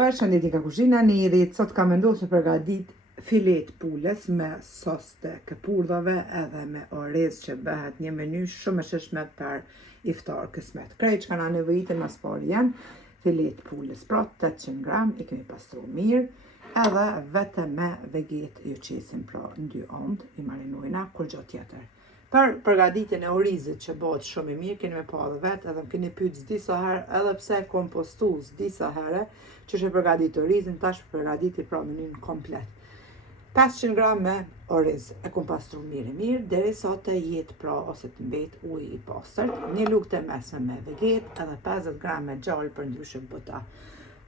Përshëndetje nga kuzhina Nirit, sot kam vendosur të përgatit filet pulës me sos të këpurdhave edhe me orez që bëhet një meny shumë e shishme për iftar kësmet. Krejt që kanë nevojitën mas pari janë filet pulës, pra 800 gram, i kemi pastru mirë, edhe vetëm me veget ju qesim pra në 2 ondë, i marinojna kur gjo tjetër. Për përgatitjen e orizit që bëhet shumë i mirë, keni me pa dhe vetë, edhe më keni pyet disa herë, edhe pse kompostuz disa herë, që është përgatit orizin, tash përgatiti pra menyn komplet. 500 gram me oriz e kom pastru mirë, derisa të jetë pra ose të mbet ujë i pastërt, një lugë të mesme me veget, edhe 50 gram me gjallë për ndryshe buta.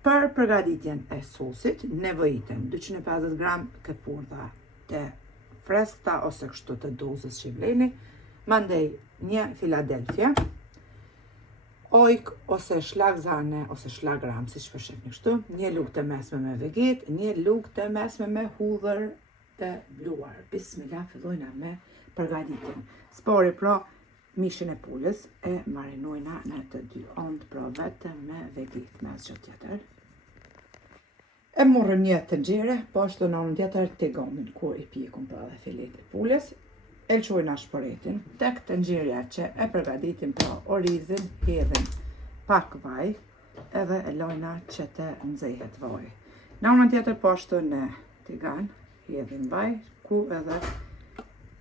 Për përgatitjen e sosit, nevojiten 250 gram këpurdha të freskta ose kështu të dozës që bleni, mandej një Philadelphia, ojk ose shlag zane ose shlag ram, si që përshefni kështu, një lugë të mesme me veget, një lugë të mesme me hudhër të bluar. Bismillah, fillojna me përgatitjen. Spori pra mishin e pulës e marinojna në të 2 ondë, pra vetëm me veget, me asgjë tjetër. E morëm një tenxhere, po ashtu në anën tjetër tiganin, kur i pjekun pra dhe filet e pulës, e lqojna shporetin, tek tenxherja që e përgatitim pra orizin, hedhin pak vaj, edhe e lojna që të nxehet vaj. Në anën tjetër po ashtu në tigan, hedhin vaj, ku edhe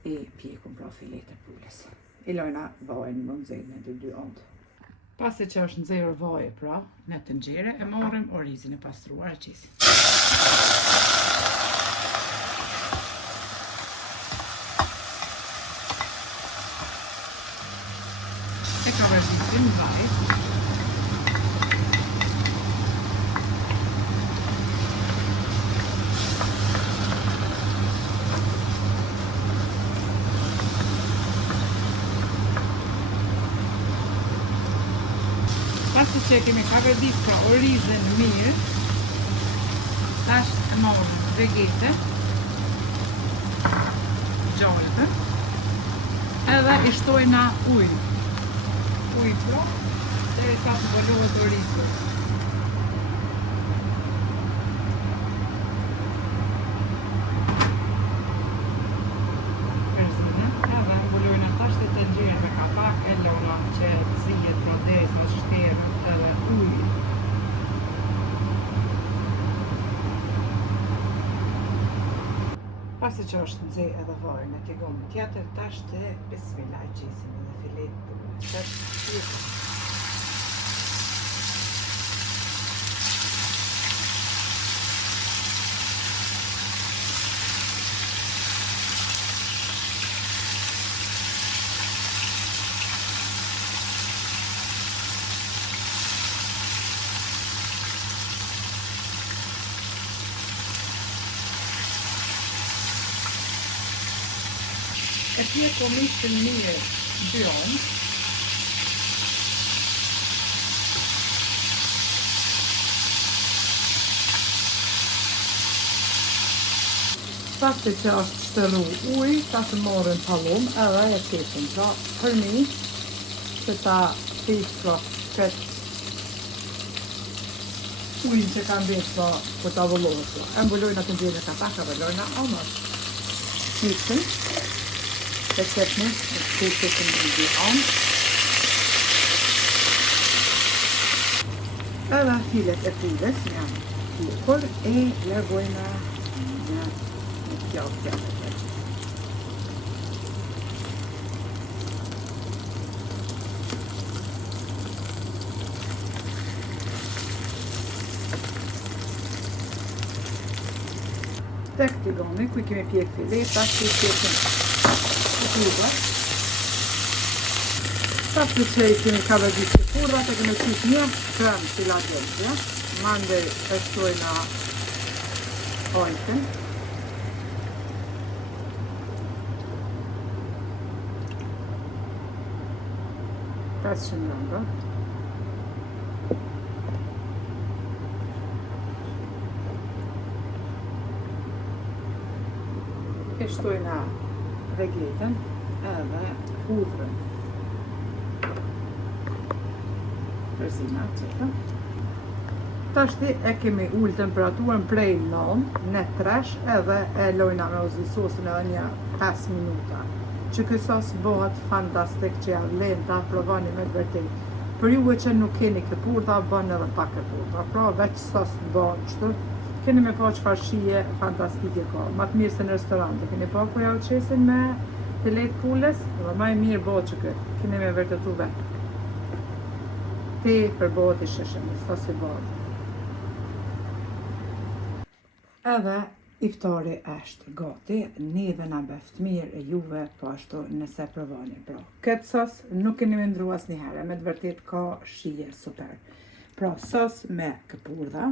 i pjekun pra filet e pulës. I lojna vajin më nxehet në 2 ondë. Pasi që është nxehur vaji pra në tenxhere, e marrim orizin e pastruar e qisim. E ka vërzitim vaj. Pasi që kemi ka vërdit pra orizin mirë, tash e marrim vegete, gjallëtë, edhe i shtojna ujë. Ujë pra, derisa të vëllohet orizi. Përzine, edhe vëllojna tash të tenxhere me kapak, e lona që të zijet pra derisa shterë edhe ujë. Pasi që është nxehë edhe vaji në tigonin tjetër, tash të bismillah gjisim edhe filet pulës. E pjeku mishin mirë 2 ondë. Pasi që është shtërru ujë, ta të morën pallum edhe e kesin pra përmi që ta fish pra këtë ujën që ka mbet pra për ta vëllohet pra. E mbulojna të ndjerë ka taka vëllojna, ama mishin. E qepni, e qepni në 2 ondë. Edhe filet e pulës janë pjekur e largojna në pjallë tjetër. Tek tigoni, ku i kemi pjek filet, tash i pjekin Pasi që i kemi ka vërdit të furrat, e kemi qit një krem Philadelphia, mandej e shtojna ojkën. Pesë gram. E shtojna vegetën edhe hudhrën. Përzina qëta. Tashti e kemi ullë temperaturën prej 9 në tresh edhe e lojna me uzi sosin edhe një 5 minuta. Që ky sos bëhet fantastik që ja vlen ta provani me vërtet. Për juve që nuk keni këpurta, bën edhe pa këpurta. Pra veç sos bën kështu. Keni me pa çfarë shije fantastike ka. Ma të mirë se në restorante. Keni pa ku ja u qesin me filet pulës, dhe ma e mirë bëhet që këtë. Keni me vërtetu vetë. Te për bëhet i shishëm, sos i bëhet. Edhe iftari është gati, neve na beft mirë e juve po ashtu nëse provoni. Pra, këtë sos nuk keni me ndru asnjëherë, me të vërtet ka shije super. Pra, sos me këpurdha,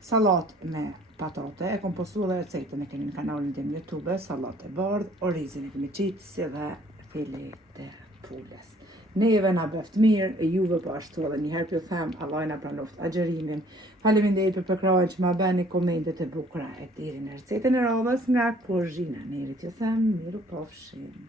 salat me patate, e kom postu dhe recetën e keni në kanalin tim YouTube, salat e bardh, orizin e kemi qitësi dhe filet e pulës. Neve na beft mirë, e juve po ashtu edhe njëherë për them, Allah na pranoft agjerimin. Faleminderit për përkrahjen që ma bëni komentet e bukura e tjeri në recetën e radhës nga kuzhina. Neri t'ju them, miru pofshim.